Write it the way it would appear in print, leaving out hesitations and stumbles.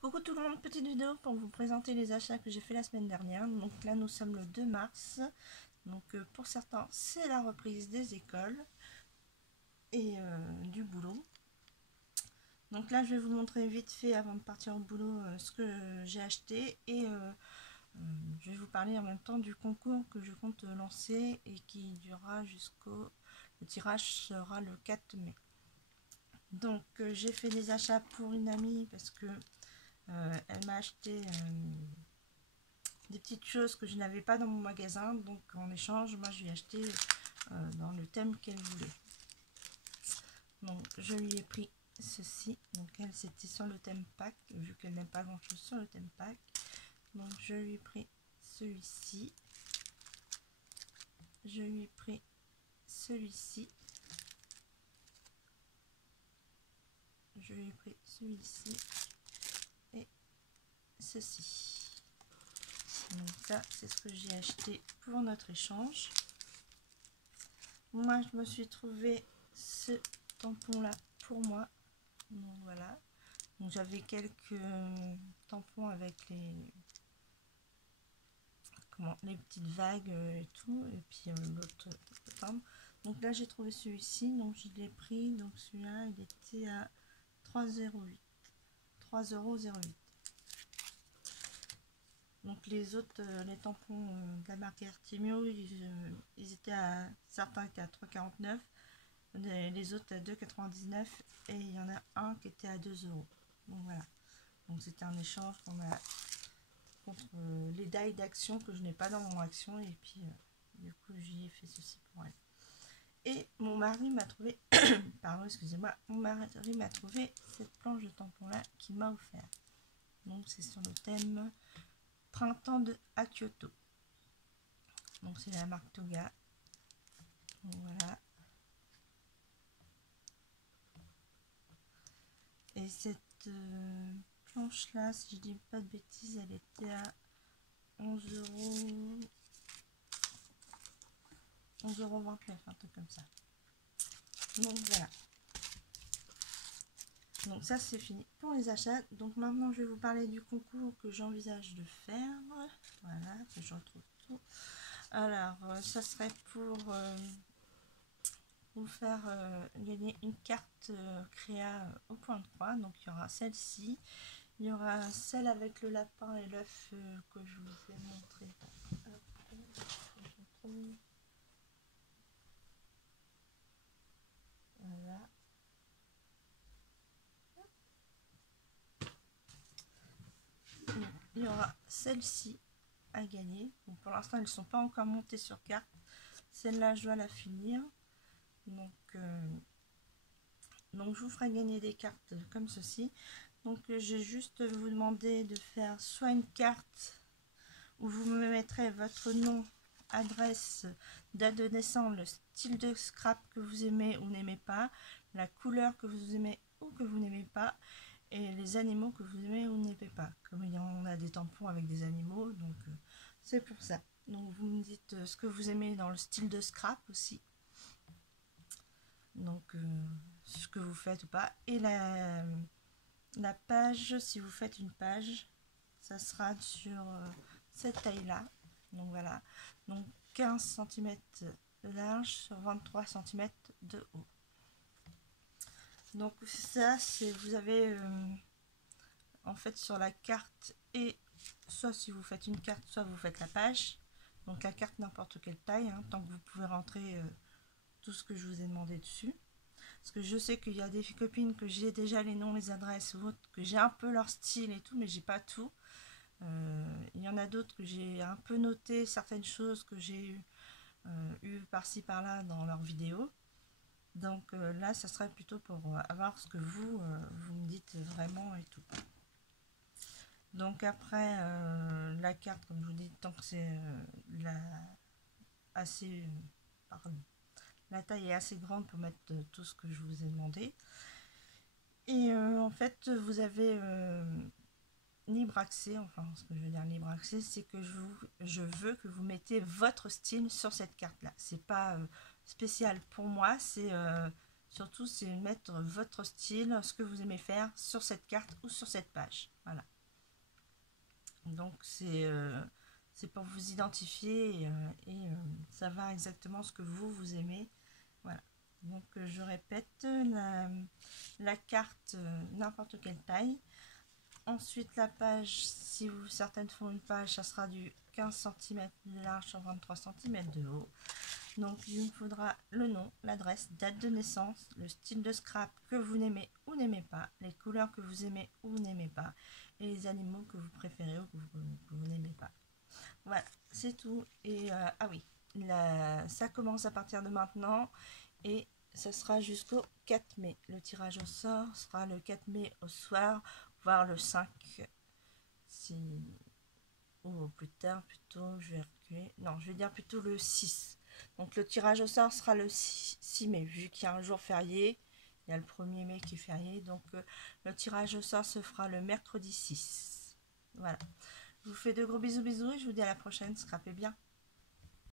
Coucou tout le monde, petite vidéo pour vous présenter les achats que j'ai fait la semaine dernière. Donc là nous sommes le 2 mars. Donc pour certains c'est la reprise des écoles et du boulot. Donc là je vais vous montrer vite fait avant de partir au boulot ce que j'ai acheté et je vais vous parler en même temps du concours que je compte lancer et qui durera jusqu'au... Le tirage sera le 4 mai. Donc j'ai fait des achats pour une amie parce que elle m'a acheté des petites choses que je n'avais pas dans mon magasin, donc en échange moi je lui ai acheté dans le thème qu'elle voulait. Donc je lui ai pris ceci, donc elle c'était sur le thème pack, vu qu'elle n'aime pas grand chose sur le thème pack, donc je lui ai pris celui-ci, je lui ai pris celui-ci, je lui ai pris celui-ci et ceci. Donc ça c'est ce que j'ai acheté pour notre échange. Moi je me suis trouvé ce tampon là pour moi, donc voilà. Donc j'avais quelques tampons avec les petites vagues et tout, et puis l'autre timbre. Donc là j'ai trouvé celui-ci, donc je l'ai pris, donc celui-là il était à 3,08 3,08 €. Donc les autres, les tampons de la marque Artemio, ils étaient à, certains étaient à 3,49 €, les autres à 2,99 € et il y en a un qui était à 2 €. Donc voilà, donc c'était un échange qu'on a contre les die d'action que je n'ai pas dans mon action, et puis du coup j'y ai fait ceci pour elle. Et mon mari m'a trouvé pardon, excusez-moi, mon mari m'a trouvé cette planche de tampon là qui m'a offert. Donc c'est sur le thème printemps à Kyoto. Donc c'est la marque Toga. Donc voilà. Et cette planche là, si je dis pas de bêtises, elle était à 11,29 €, un truc comme ça. Donc voilà. Donc ça c'est fini pour les achats. Donc maintenant je vais vous parler du concours que j'envisage de faire. Voilà, que je retrouve tout. Alors ça serait pour vous faire gagner une carte créa au point de croix. Donc il y aura celle-ci, il y aura celle avec le lapin et l'œuf que je vous ai montré. Voilà. Il y aura celle-ci à gagner. Donc pour l'instant elles ne sont pas encore montées sur carte. Celle-là je dois la finir. Donc je vous ferai gagner des cartes comme ceci. Donc j'ai juste vous demander de faire soit une carte où vous me mettrez votre nom, adresse, date de naissance, le style de scrap que vous aimez ou n'aimez pas, la couleur que vous aimez ou que vous n'aimez pas, et les animaux que vous aimez ou n'aimez pas. Comme il y en a des tampons avec des animaux, donc c'est pour ça. Donc vous me dites ce que vous aimez dans le style de scrap aussi. Donc ce que vous faites ou pas. Et la page, si vous faites une page, ça sera sur cette taille là. Donc voilà, donc 15 cm de large sur 23 cm de haut. Donc ça c'est, vous avez en fait sur la carte, et soit si vous faites une carte, soit vous faites la page. Donc la carte n'importe quelle taille, hein, tant que vous pouvez rentrer tout ce que je vous ai demandé dessus. Parce que je sais qu'il y a des copines que j'ai déjà les noms, les adresses ou autres, que j'ai un peu leur style et tout, mais j'ai pas tout. Il y en a d'autres que j'ai un peu noté certaines choses que j'ai eu par-ci par-là dans leurs vidéos. Donc là, ça serait plutôt pour avoir ce que vous me dites vraiment et tout. Donc après, la carte, comme je vous dis, tant que c'est la taille est assez grande pour mettre tout ce que je vous ai demandé. Et en fait, vous avez libre accès, enfin ce que je veux dire libre accès, c'est que je veux que vous mettez votre style sur cette carte là. C'est pas spécial pour moi, c'est Surtout, c'est mettre votre style, ce que vous aimez faire sur cette carte ou sur cette page. Voilà. Donc, c'est pour vous identifier et savoir exactement ce que vous aimez. Voilà. Donc, je répète, la carte, n'importe quelle taille. Ensuite, la page, si vous, certaines font une page, ça sera du 15 cm de large sur 23 cm de haut. Donc, il me faudra le nom, l'adresse, date de naissance, le style de scrap que vous n'aimez ou n'aimez pas, les couleurs que vous aimez ou n'aimez pas, et les animaux que vous préférez ou que vous n'aimez pas. Voilà, c'est tout. Et ah oui, ça commence à partir de maintenant et ça sera jusqu'au 4 mai. Le tirage au sort sera le 4 mai au soir, voire le 5. Ou plus tard, plutôt, je vais reculer. Non, je vais dire plutôt le 6. Donc le tirage au sort sera le 6 mai, vu qu'il y a un jour férié. Il y a le 1er mai qui est férié. Donc le tirage au sort se fera le mercredi 6. Voilà. Je vous fais de gros bisous et je vous dis à la prochaine. Scrapez bien.